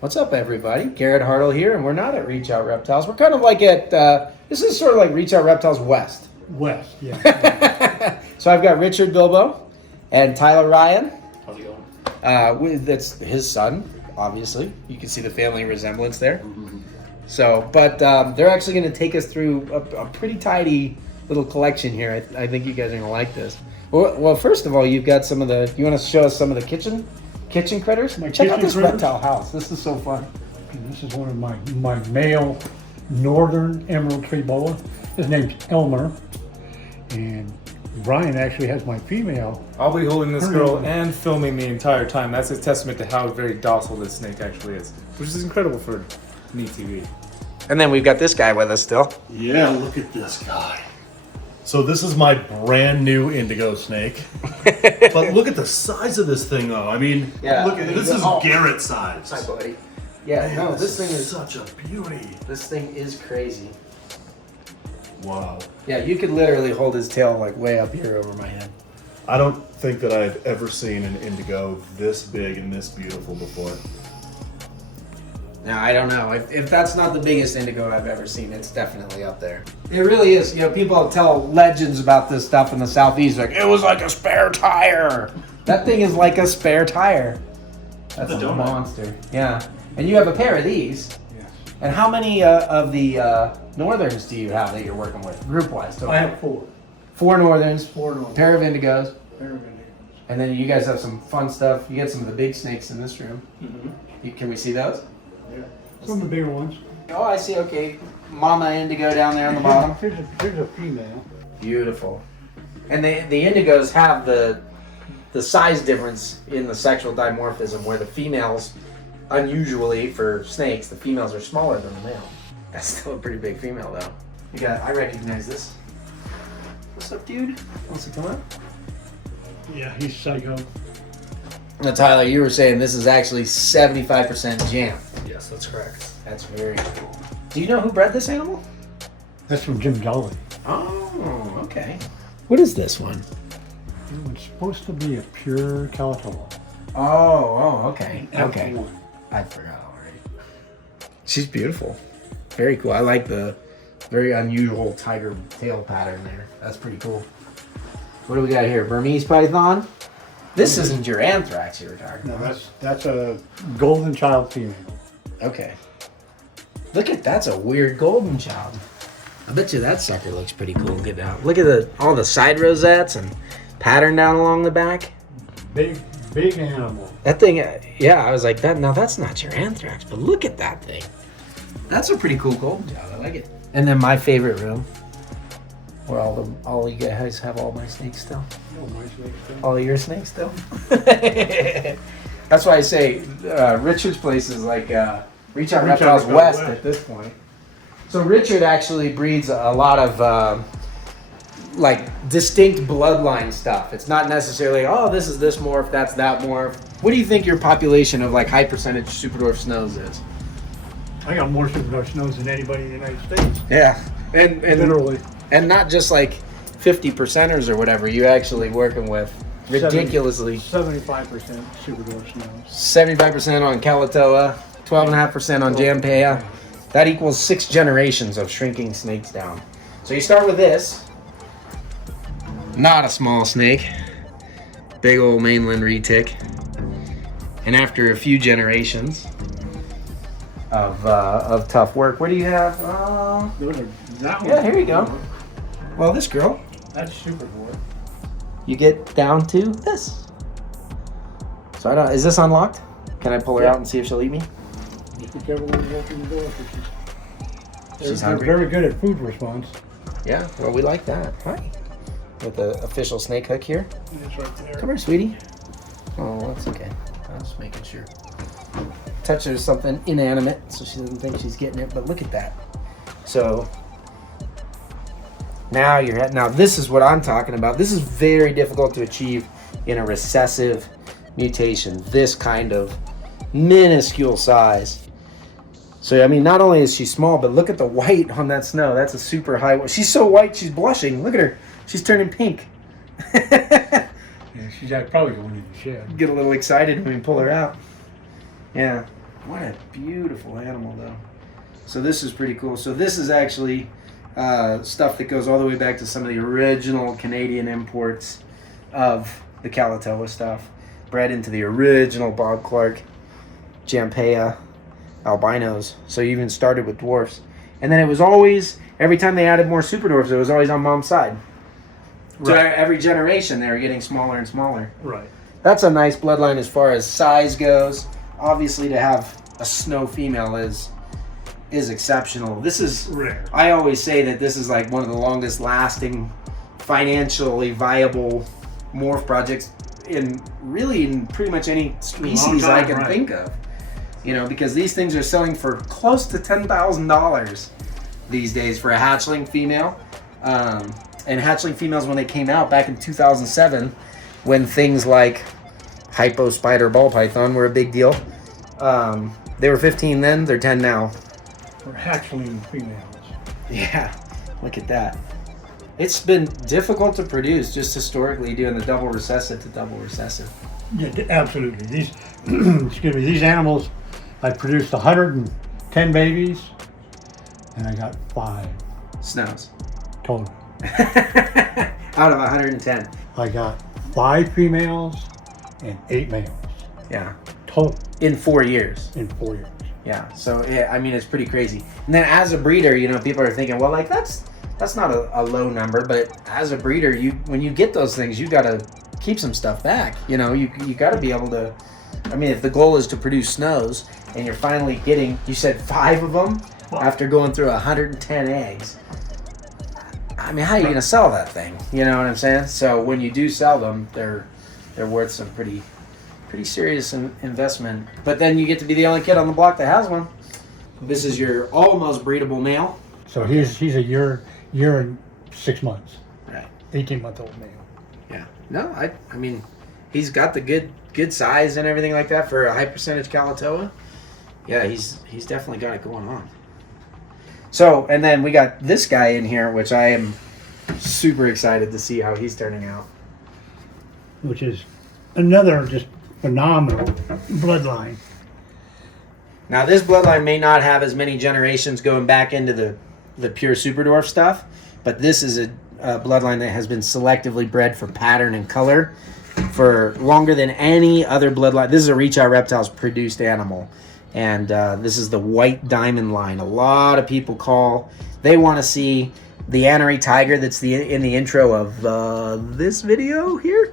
What's up, everybody? Garrett Hartle here, and we're not at Reach Out Reptiles. We're kind of like at, this is sort of like Reach Out Reptiles West. West, yeah. So I've got Richard Bilbo and Tyler Ryan. How's it going? That's his son, obviously. You can see the family resemblance there. So, but they're actually going to take us through a pretty tidy little collection here. I think you guys are going to like this. Well, first of all, you've got some of the, you want to show us some of the kitchen critters? Check out this reptile house. This is so fun. And this is one of my male northern emerald tree boa. His name's Elmer. And Brian actually has my female. I'll be holding this girl and filming the entire time. That's a testament to how very docile this snake actually is, which is incredible for me TV. And then we've got this guy with us still. Yeah, look at this guy. So this is my brand new Indigo Snake. But look at the size of this thing, though. I mean, Yeah. look at this is Garrett size. Hi, buddy. Yeah, Man, no, this thing is such a beauty. This thing is crazy. Wow. Yeah, you could literally hold his tail like way up here over my head. I don't think that I've ever seen an indigo this big and this beautiful before. Now, I don't know. If that's not the biggest indigo I've ever seen, it's definitely up there. It really is. You know, people tell legends about this stuff in the Southeast. Like, it was like a spare tire. That thing is like a spare tire. That's a monster. Yeah. And you have a pair of these. Yes. And how many of the northerns do you have that you're working with, group-wise? I have four. 4 northerns, Four northerns. pair of indigos. Pair of indigos. And then you guys have some fun stuff. You get some of the big snakes in this room. Can we see those? Yeah. Some of the bigger ones. Oh, I see. Okay. Mama indigo down there on the bottom. Here's a female. Beautiful. And the indigos have the size difference in the sexual dimorphism where the females, unusually for snakes, the females are smaller than the male. That's still a pretty big female though. I recognize this. What's up, dude? Wants to come up? Yeah, he's psycho. Now, Tyler, you were saying this is actually 75% jam. Yes, that's correct. That's very cool. Do you know who bred this animal? That's from Jim Jolly. Oh, okay. What is this one? It's supposed to be a pure Calicola. Oh, okay. Okay. F1. I forgot already. She's beautiful. Very cool. I like the very unusual tiger tail pattern there. That's pretty cool. What do we got here? Burmese python? This isn't your anthrax you were talking No, about. that's a golden child female. Okay. Look at that's a weird golden child. I bet you that sucker looks pretty cool. Get out. Look at all the side rosettes and pattern down along the back. Big animal. That thing, yeah, I was like, now that's not your anthrax, but look at that thing. That's a pretty cool golden child. I like it. And then my favorite room, where all you guys have all my snakes still. Oh, my snake still. All your snakes still. That's why I say Richard's place is like Reach Out Reptiles West at this point. So Richard actually breeds a lot of like distinct bloodline stuff. It's not necessarily, oh, this is this morph, that's that morph. What do you think your population of like high percentage super dwarf snows is? I got more super dwarf snows than anybody in the United States. Yeah, and Literally. and not just like 50%ers or whatever. You actually working with ridiculously 75% super dwarf snows. 75% on Kalatoa, 12.5% on Jampeanus. That equals 6 generations of shrinking snakes down. So you start with this. Not a small snake. Big old mainland retic. And after a few generations of tough work, what do you have? That one. Yeah, here you go. Well, this girl, That's super dwarf. you get down to this. So I don't. Is this unlocked? Can I pull her out and see if she'll eat me? Just whichever one's open the door. She's They're hungry. very good at food response. Yeah. Well, we like that. Hi. With the official snake hook here. It's right there. Come here, sweetie. Oh, that's okay. I was just making sure. Touch her something inanimate so she doesn't think she's getting it. But look at that. So now now this is what I'm talking about. This is very difficult to achieve in a recessive mutation. This kind of minuscule size. So I mean, not only is she small, but look at the white on that snow. That's a super high. She's so white, she's blushing. Look at her. She's turning pink. Yeah, she's probably going in the shed. Get a little excited when we pull her out. Yeah. What a beautiful animal, though. So this is pretty cool. So this is actually stuff that goes all the way back to some of the original Canadian imports of the Kalatoa stuff, bred into the original Bob Clark Jampeanus albinos. So you even started with dwarfs, and then it was always, every time they added more super dwarfs, it was always on mom's side. So every generation they were getting smaller and smaller. Right. That's a nice bloodline as far as size goes. Obviously, to have a snow female is exceptional. This is Rare. I always say that this is like one of the longest lasting, financially viable morph projects in pretty much any species I can think of. You know, because these things are selling for close to $10,000 these days for a hatchling female. And hatchling females, when they came out back in 2007, when things like hypo spider ball python were a big deal, they were 15 then, they're 10 now. For hatchling females. Yeah, look at that. It's been difficult to produce just historically doing the double recessive to double recessive. Yeah, absolutely. These, excuse me, these animals, I produced 110 babies, and I got 5 Snows. total. Out of 110. I got 5 females and 8 males Yeah. total In 4 years. in 4 years. Yeah. So, I mean, it's pretty crazy. And then as a breeder, you know, people are thinking, well, like, that's not a low number, but as a breeder, when you get those things, you got to keep some stuff back. You know, you got to be able to, I mean, if the goal is to produce snows and you're finally getting, you said 5 of them after going through 110 eggs. I mean, how are you going to sell that thing? You know what I'm saying? So when you do sell them, they're worth some pretty serious investment. But then you get to be the only kid on the block that has one. This is your almost breedable male. So he's a year and 6 months. Right. 18-month-old male. Yeah. No, I mean, he's got the good size and everything like that for a high percentage Kalatoa. Yeah, he's definitely got it going on. So, and then we got this guy in here, which I am super excited to see how he's turning out. Which is another just phenomenal bloodline. Now, this bloodline may not have as many generations going back into the pure super dwarf stuff, but this is a bloodline that has been selectively bred for pattern and color for longer than any other bloodline. This is a Reach Out Reptiles produced animal. And this is the white diamond line. A lot of people they want to see the annery tiger that's in the intro of this video here.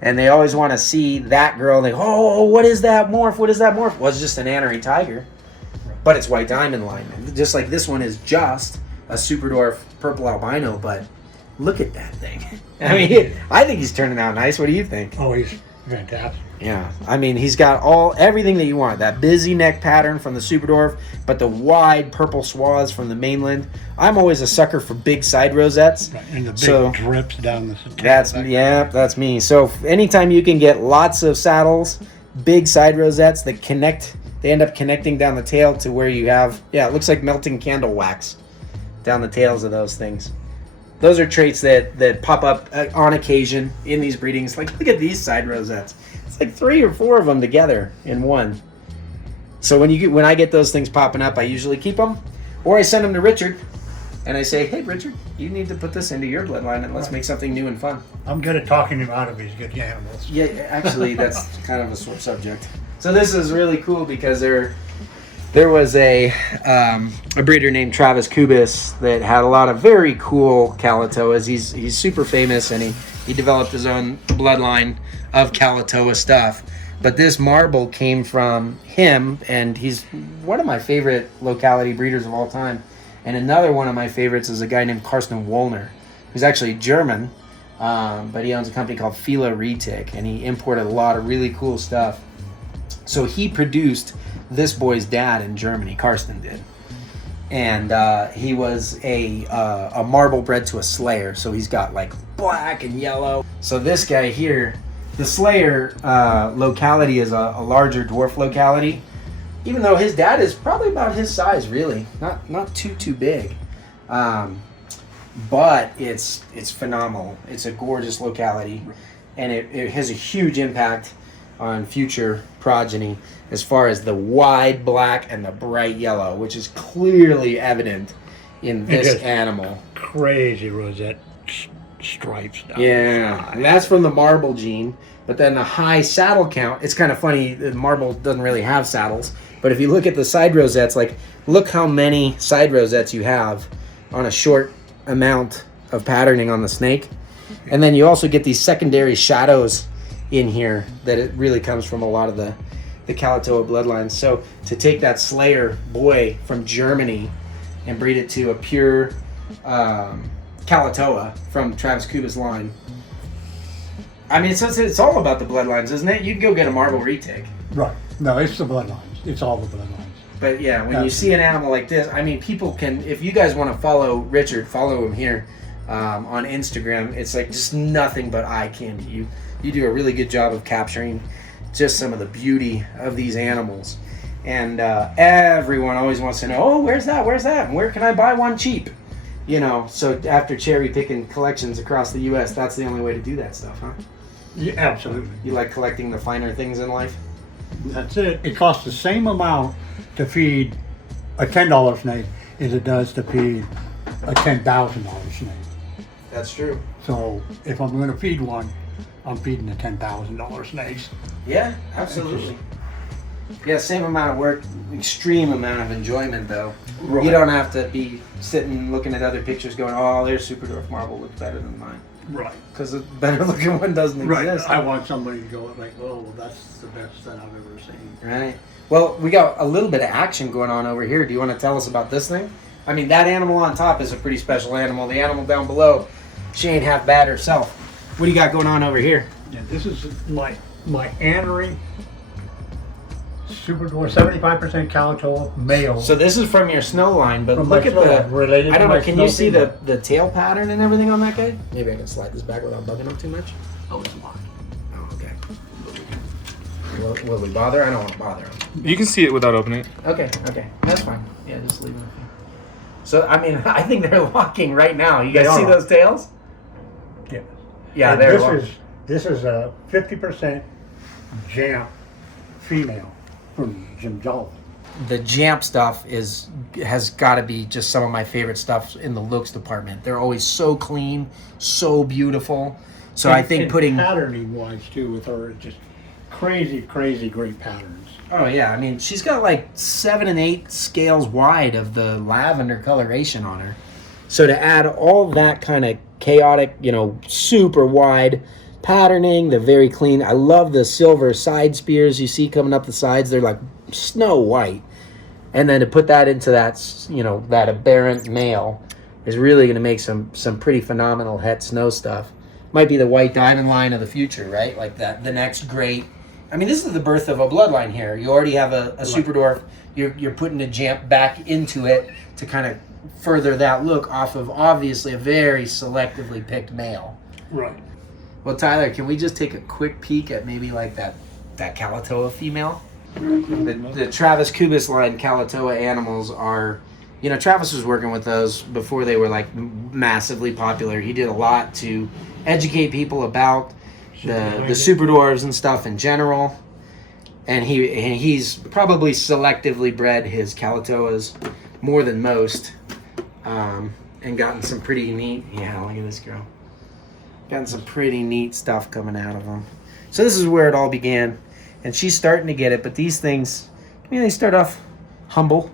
And they always want to see that girl. And they go, oh, what is that morph? What is that morph? Well, it's just an annery tiger. But it's white diamond line. Just like this one is just a super dwarf purple albino. But look at that thing. I mean, I think he's turning out nice. What do you think? Oh, he's fantastic. Yeah, I mean, he's got everything that you want. That busy neck pattern from the super dwarf, but the wide purple swaths from the mainland. I'm always a sucker for big side rosettes. And the big drips down the that's me. So anytime you can get lots of saddles, big side rosettes that connect, they end up connecting down the tail to where you have, it looks like melting candle wax down the tails of those things. Those are traits that pop up on occasion in these breedings. Like, look at these side rosettes. It's like 3 or 4 of them together in one. So when I get those things popping up, I usually keep them, or I send them to Richard, and I say, "Hey, Richard, you need to put this into your bloodline, and let's make something new and fun." I'm good at talking him out of these good animals. Yeah, actually, that's kind of a sore subject. So this is really cool because there was a breeder named Travis Kubis that had a lot of very cool Kalatoas. He's super famous, and he developed his own bloodline of Kalatoa stuff. But this marble came from him, and he's one of my favorite locality breeders of all time. And another one of my favorites is a guy named Karsten Wollner, who's actually German, but he owns a company called Fila Retic, and he imported a lot of really cool stuff. So he produced this boy's dad in Germany, Karsten did. And he was a marble bred to a slayer, so he's got like black and yellow. So this guy here, the slayer locality is a larger dwarf locality, even though his dad is probably about his size, really, not too big. But it's phenomenal. It's a gorgeous locality, and it has a huge impact on future progeny as far as the wide black and the bright yellow, which is clearly evident in this animal. Crazy rosette stripes down the Yeah, side. and that's from the marble gene. But then the high saddle count, it's kind of funny, the marble doesn't really have saddles. But if you look at the side rosettes, like, look how many side rosettes you have on a short amount of patterning on the snake. And then you also get these secondary shadows in here that it really comes from a lot of the Kalatoa bloodlines. So to take that Slayer boy from Germany and breed it to a pure Kalatoa from Travis Kuba's line, I mean, it's all about the bloodlines, isn't it? You'd go get a marble retic. Right. No, it's the bloodlines. It's all the bloodlines. But yeah, when you see an animal like this, I mean, people can, if you guys want to follow Richard, follow him here on Instagram. It's like just nothing but eye candy. You do a really good job of capturing just some of the beauty of these animals. And everyone always wants to know, oh, where's that? And where can I buy one cheap? You know, so after cherry picking collections across the U.S., that's the only way to do that stuff, huh? Yeah, absolutely. You like collecting the finer things in life? That's it. It costs the same amount to feed a $10 snake as it does to feed a $10,000 snake. That's true. So if I'm going to feed one, I'm feeding the $10,000 snakes. Yeah, absolutely. Yeah, same amount of work, extreme amount of enjoyment though. Right. You don't have to be sitting looking at other pictures going, oh, their Super Dwarf marble looks better than mine. Right. Because the better looking one doesn't Right. exist. I want somebody to go like, oh, that's the best that I've ever seen. Right. Well, we got a little bit of action going on over here. Do you want to tell us about this thing? I mean, that animal on top is a pretty special animal. The animal down below, she ain't half bad herself. What do you got going on over here? Yeah, this is my annery Super Dwarf, 75% Kalatoa male. So this is from your snow line, but From look my at snow the, line, related I don't to know, my can you snow see female. the tail pattern and everything on that guy? Maybe I can slide this back without bugging him too much. Oh, it's locked. Oh, okay. Will we bother? I don't want to bother him. You can see it without opening it. Okay, that's fine. Yeah, just leave them. So, I mean, I think they're locking right now. You guys They see are. those tails? Yeah. Yeah, And they're locked. this is a 50% Jamp female from Jim Jolly. The Jamp stuff has got to be just some of my favorite stuff in the looks department. They're always so clean, so beautiful. So I think putting patterning wise too with her, just crazy great patterns. Oh yeah, I mean she's got like 7 and 8 scales wide of the lavender coloration on her. So to add all that kind of chaotic, super wide patterning, the very clean. I love the silver side spears you see coming up the sides. They're like snow white. And then to put that into that, that aberrant male is really going to make some pretty phenomenal het snow stuff. Might be the white diamond line of the future, right? Like that, the next great. I mean, this is the birth of a bloodline here. You already have a Super Dwarf. You're putting a Jamp back into it to kind of further that look off of obviously a very selectively picked male. Right. Well, Tyler, can we just take a quick peek at maybe like that Kalatoa female? The Travis Kubis line Kalatoa animals are, Travis was working with those before they were like massively popular. He did a lot to educate people about the Super Dwarves and stuff in general. And he's probably selectively bred his Kalatoas more than most, and gotten some pretty neat. Yeah, look at this girl. Gotten some pretty neat stuff coming out of them. So this is where it all began, and she's starting to get it. But these things, they start off humble,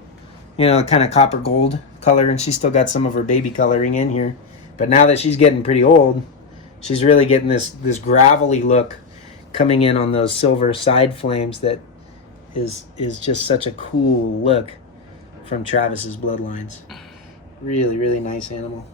kind of copper gold color, and she's still got some of her baby coloring in here. But now that she's getting pretty old, she's really getting this gravelly look coming in on those silver side flames that is just such a cool look from Travis's bloodlines. Really, really nice animal.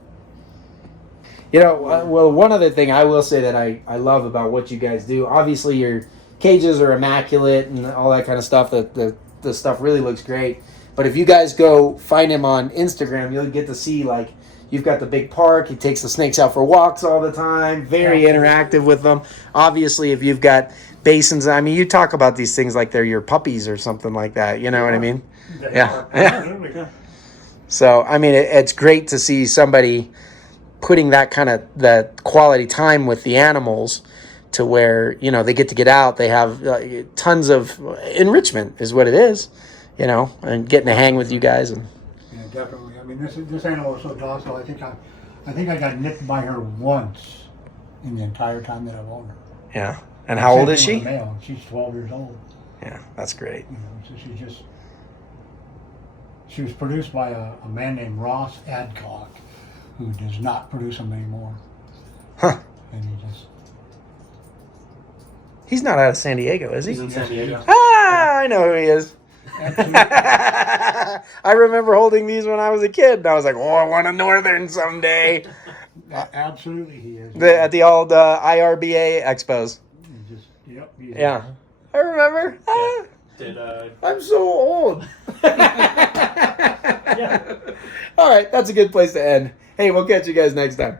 Well, one other thing I will say that I love about what you guys do, obviously your cages are immaculate and all that kind of stuff. The stuff really looks great. But if you guys go find him on Instagram, you'll get to see, like, you've got the big park. He takes the snakes out for walks all the time. Very interactive with them. Obviously, if you've got basins, I mean, you talk about these things like they're your puppies or something like that. You know what I mean? Yeah. So, I mean, it's great to see somebody putting that kind of the quality time with the animals to where, you know, they get out. They have tons of enrichment is what it is, you know, and getting to hang with you guys. And Yeah, definitely. I mean, this animal is so docile. I think I got nipped by her once in the entire time that I've owned her. yeah. And how old is Same she? thing with the male. She's 12 years old. Yeah, that's great. You know, so she was produced by a man named Ross Adcock, who does not produce them anymore. Huh. And He's not out of San Diego, is he? He's in San Diego. Ah, I know who he is. I remember holding these when I was a kid, and I was like, "Oh, I want a Northern someday." Absolutely, he is. At the old IRBA expos. Yep. Yeah, I remember. Ah, Did I'm so old. yeah. All right, that's a good place to end. Hey, we'll catch you guys next time.